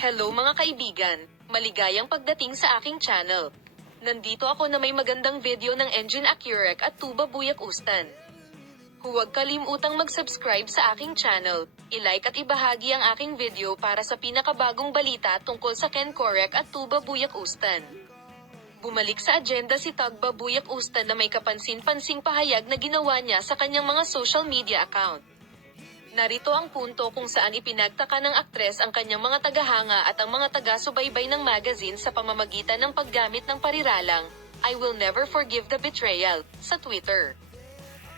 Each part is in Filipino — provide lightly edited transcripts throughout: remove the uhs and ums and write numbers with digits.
Hello mga kaibigan, maligayang pagdating sa aking channel. Nandito ako na may magandang video ng Engine Accurec at Tuba Buyak Ustan. Huwag kalimutang mag-subscribe sa aking channel, i-like at ibahagi ang aking video para sa pinakabagong balita tungkol sa Ken Korek at Tuba Buyak Ustan. Bumalik sa agenda si Tuba Buyak Ustan na may kapansin-pansing pahayag na ginawa niya sa kanyang mga social media account. Narito ang punto kung saan ipinagtaka ng aktres ang kanyang mga tagahanga at ang mga taga-subaybay ng magazine sa pamamagitan ng paggamit ng pariralang, "I will never forgive the betrayal," sa Twitter.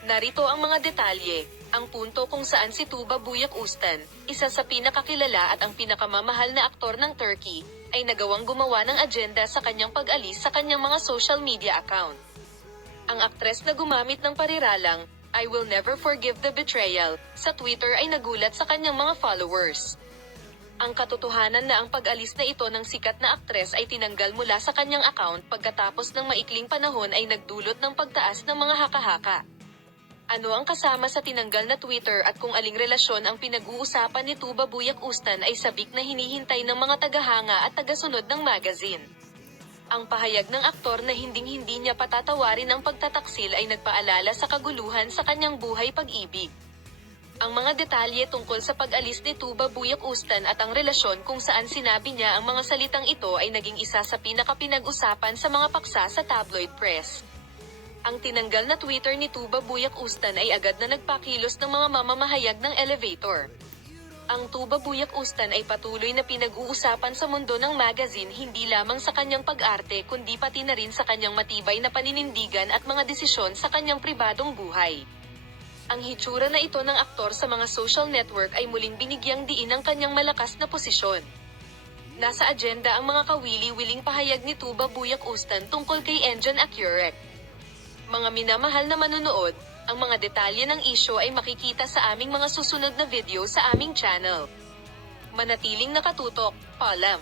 Narito ang mga detalye, ang punto kung saan si Tuba Buyak Ustan, isa sa pinakakilala at ang pinakamamahal na aktor ng Turkey, ay nagawang gumawa ng agenda sa kanyang pag-alis sa kanyang mga social media account. Ang aktres na gumamit ng pariralang, "I will never forgive the betrayal," sa Twitter ay nagulat sa kanyang mga followers. Ang katotohanan na ang pag-alis na ito ng sikat na aktres ay tinanggal mula sa kanyang account pagkatapos ng maikling panahon ay nagdulot ng pagtaas ng mga haka-haka. Ano ang kasama sa tinanggal na Twitter at kung aling relasyon ang pinag-uusapan ni Tuba Buyak Ustan ay sabik na hinihintay ng mga tagahanga at tagasunod ng magazine. Ang pahayag ng aktor na hinding-hindi niya patatawarin ang pagtataksil ay nagpaalala sa kaguluhan sa kanyang buhay pag-ibig. Ang mga detalye tungkol sa pag-alis ni Tuba Buyak Ustan at ang relasyon kung saan sinabi niya ang mga salitang ito ay naging isa sa pinakapinag-usapan sa mga paksa sa tabloid press. Ang tinanggal na Twitter ni Tuba Buyak Ustan ay agad na nagpakilos ng mga mamamahayag ng elevator. Ang Tuba Buyak Ustan ay patuloy na pinag-uusapan sa mundo ng magazine hindi lamang sa kanyang pag-arte kundi pati na rin sa kanyang matibay na paninindigan at mga desisyon sa kanyang pribadong buhay. Ang hitsura na ito ng aktor sa mga social network ay muling binigyang diin ang kanyang malakas na posisyon. Nasa agenda ang mga kawili-wiling pahayag ni Tuba Buyak Ustan tungkol kay Engine Accurec. Mga minamahal na manunood, ang mga detalye ng isyu ay makikita sa aming mga susunod na video sa aming channel. Manatiling nakatutok, paalam!